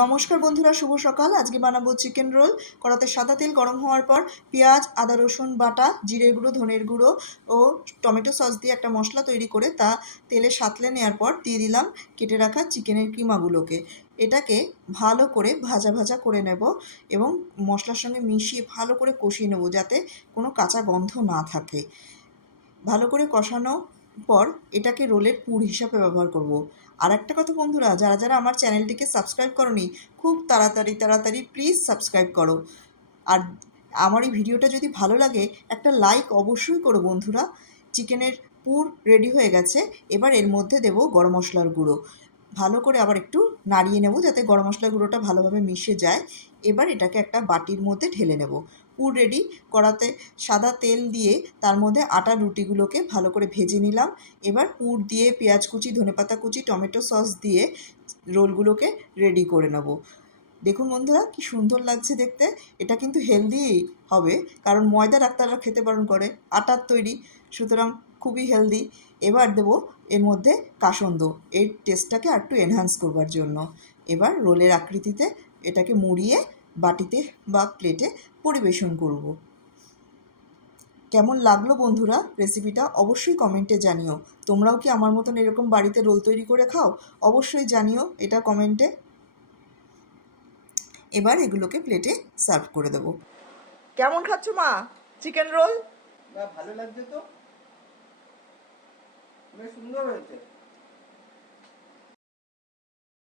নমস্কার বন্ধুরা, শুভ সকাল। আজকে বানাবো চিকেন রোল কড়াতে সাদা তেল গরম হওয়ার পর পেঁয়াজ, আদা, রসুন, বাটা, জিরের গুঁড়ো, ধনের গুঁড়ো ও টমেটো সস দিয়ে একটা মশলা তৈরি করে তা তেলে সাতলে নেওয়ার পর দিয়ে দিলাম কেটে রাখা চিকেনের কিমাগুলোকে। এটাকে ভালো করে ভাজা ভাজা করে নেব এবং মশলার সঙ্গে মিশিয়ে ভালো করে কষিয়ে নেব যাতে কোনো কাঁচা গন্ধ না থাকে। ভালো করে কষানো পর এটাকে রোলের পুর হিসাবে ব্যবহার করব। আর একটা কথা বন্ধুরা, যারা যারা আমার চ্যানেলটিকে সাবস্ক্রাইব করনি, খুব তাড়াতাড়ি তাড়াতাড়ি প্লিজ সাবস্ক্রাইব করো। আর আমার এই ভিডিওটা যদি ভালো লাগে, একটা লাইক অবশ্যই করো বন্ধুরা। চিকেনের পুর রেডি হয়ে গেছে, এবার এর মধ্যে দেব গরম মশলার গুঁড়ো। ভালো করে আবার একটু নাড়িয়ে নেব যাতে গরম মশলা গুঁড়োটা ভালোভাবে মিশে যায়। এবার এটাকে একটা বাটির মধ্যে ঢেলে নেব। পুর রেডি করাতে সাদা তেল দিয়ে তার মধ্যে আটা রুটিগুলোকে ভালো করে ভেজে নিলাম। এবার পুর দিয়ে পেঁয়াজ কুচি, ধনেপাতা কুচি, টমেটো সস দিয়ে রোলগুলোকে রেডি করে নেব। দেখুন বন্ধুরা, কি সুন্দর লাগছে দেখতে। এটা কিন্তু হেলদি হবে, কারণ ময়দা ডাক্তাররা খেতে বারণ করে, আটার তৈরি, সুতরাং খুবই হেলদি এবার দেব এর মধ্যে কাসন্দ, এর টেস্টটাকে আর একটু এনহান্স করবার জন্য। এবার রোলের আকৃতিতে এটাকে মুড়িয়ে বাটিতে বা প্লেটে পরিবেশন করব। কেমন লাগল বন্ধুরা রেসিপিটা অবশ্যই কমেন্টে জানিও। তোমরাও কি আমার মতন এরকম বাড়িতে রোল তৈরি করে খাও? অবশ্যই জানিও এটা কমেন্টে এবার এগুলোকে প্লেটে সার্ভ করে দেবো। কেমন খাচ্ছ মা? চিকেন রোল না ভালো লাগছে তো। সুন্দর হয়েছে।